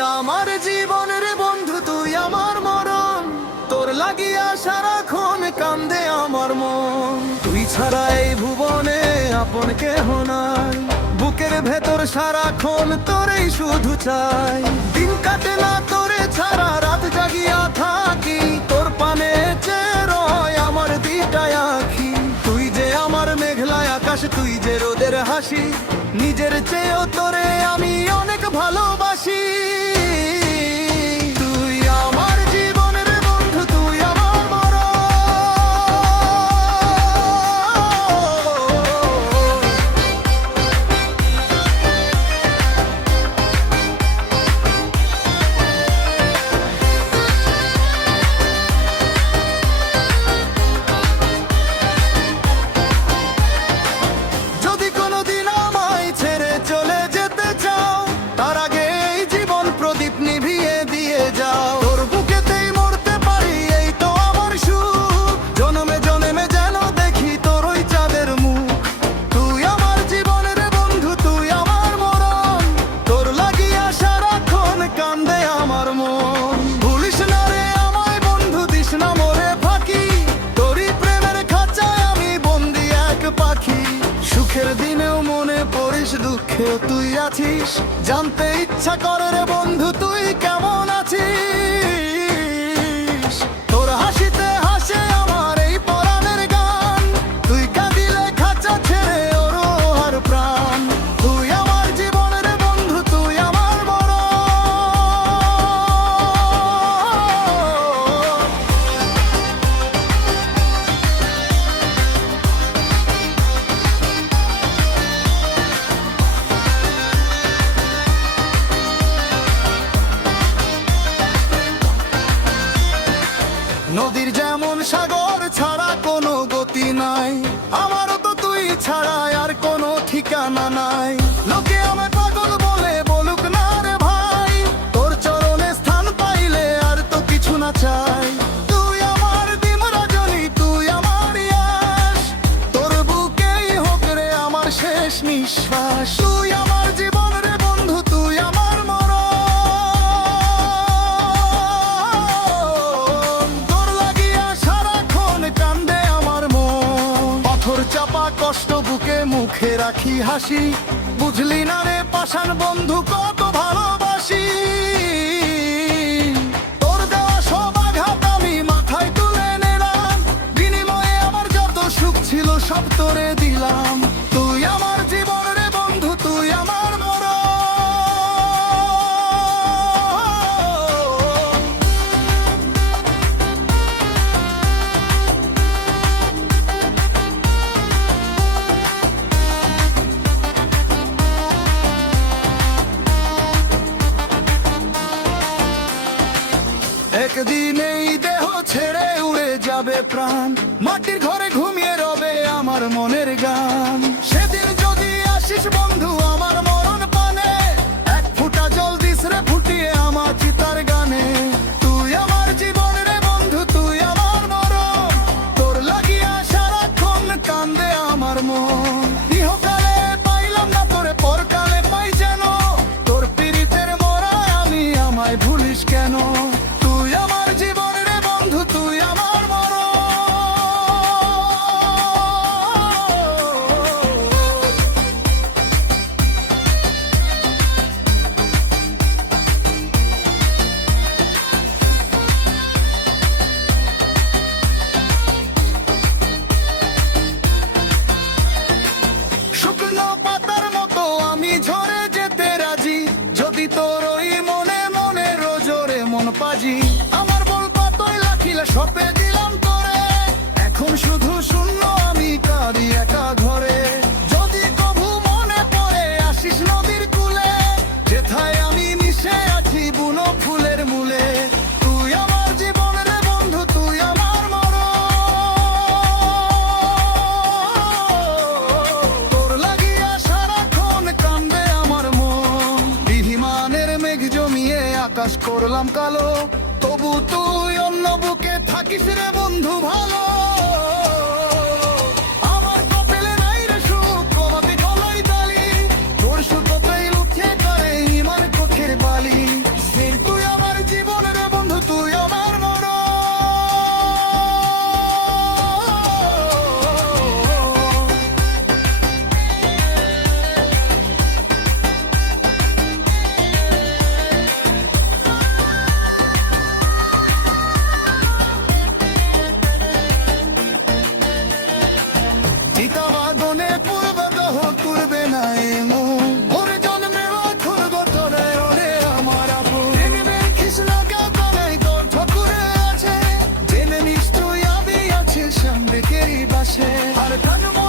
আমার জীবনের বন্ধু, তুই আমার মরণ। তোর লাগিয়া সারাক্ষণ কান্দে আমার মন। তুই ছাড়া এই ভুবনে আপন কেহ নাই, বুকের ভেতর সারাক্ষণ তোরেই শুধু চাই। দিন কাটে না তোরে ছাড়া, রাত জাগিয়া থাকি, তোর পানে চেয়ে রয় আমার দিটায় আঁখি। তুই যে আমার মেঘলায় আকাশ, তুই যে রোদের হাসি, নিজের চেয়েও তোরে আমি অনেক ভালোবাসি। তুই আমার জীবনের বন্ধু, তুই আমার মরণ। যদি কোনোদিন আমায় ছেড়ে চলে যেতে চাও, তার আগে এই জীবন প্রদীপ নিভিয়ে দিয়ে যাও। তোর বুকেতেই মরতে পারি, এই তো আমার সুখ। জনমে জনমে যেন দেখি তোর ওই চাঁদের মুখ। তুই আমার জীবনের বন্ধু, তুই আমার মরণ। তোর লাগিয়া সারাক্ষণ কান্দে আমার মন। ভুলিস না রে আমায় বন্ধু, দিস না মোরে ফাঁকি। তোরই প্রেমের খাঁচায় আমি বন্দি এক পাখি। সুখের দিনেও মনে পড়িস, দুঃখেও তুই আছিস। জানতে ইচ্ছা করে রে বন্ধু, তুই কেমন আছিস। তোর হাসিতে হাসে আমার এই পরাণের গান। তুই কাঁদিলে খাঁচা ছেড়ে ওরো আর প্রাণ। তুই আমার জীবনের বন্ধু, তুই আমার মরণ। নদীর যেমন সাগর ছাড়া কোনো গতি নাই, আমারও তো তুই ছাড়া আর কোনো ঠিকানা নাই। লোকে আমায় পাগল বলে বলুক না রে ভাই, তোর চরণে স্থান পাইলে আর তো কিছু না চাই। তুই আমার দিন রজনী, তুই আমার ইয়াস। তোর বুকেই হোক রে আমার শেষ নিঃশ্বাস। তুই আমার জীবন রে বন্ধু, তুই আমার মরণ। তোর লাগিয়া সারাক্ষণ কান্দে আমার মন। পাথর চাপা কষ্ট বুকে, মুখে রাখি হাসি। বুঝলি না রে পাষাণ বন্ধু, কত ভালোবাসি। তোর দেওয়া সব আঘাত আমি মাথায় তুলে নিলাম। বিনিময়ে আমার যত সুখ ছিল সব তোরে দিলাম। তুই আমার জীবন রে বন্ধু, তুই আমার মরণ। একদিন এই দেহ ছেড়ে উড়ে যাবে প্রাণ। মাটির ঘরে ঘুমিয়ে রবে আমার মনের গান। সেদিন যদি আসিস বন্ধু আমার মরণ পানে, এক ফুটা জল দিস রে ফুটিয়ে আমার চিতার গানে। তুই আমার জীবন রে বন্ধু, তুই আমার মরণ। তোর লাগিয়া সারাক্ষণ কান্দে আমার মন। ইহকালে পাইলাম না তোরে, পরকালে পাই যেন। তোর পীড়িতের মরা আমি, আমায় ভুলিস কেন। তুই আমার জীবন রে বন্ধু, তুই আমার মরণ। শুকনো পাতার মতো আমি ঝরে যেতে রাজি, যদি তোর ওই মনে মনে রোজরে মন পাজি। আমার বল পাতই লাখিলে সপে দিলাম তোরে, এখন শুধু শূন্য আমি কাঁদি একা ঘরে। যদি কভু মনে পড়ে আসিস নদীর কূলে, যেথায় আমি মিশে আছি বুনো ফুলের মূলে। তুই আমার জীবন রে বন্ধু, তুই আমার মরণ। তোর লাগিয়া সারাক্ষণ কান্দে আমার মন। বিধিমানের মেঘ জমিয়ে আকাশ করলাম কালো, তবু তুই অন্য বুকে থাকিস রে বন্ধু ভালো। আমার কপালে নাই রে সুখ, কমাবি গলায় তালি। তোর সুখতেই উঠে করে ইমার চোখের বালি। দেশে আর জন্ম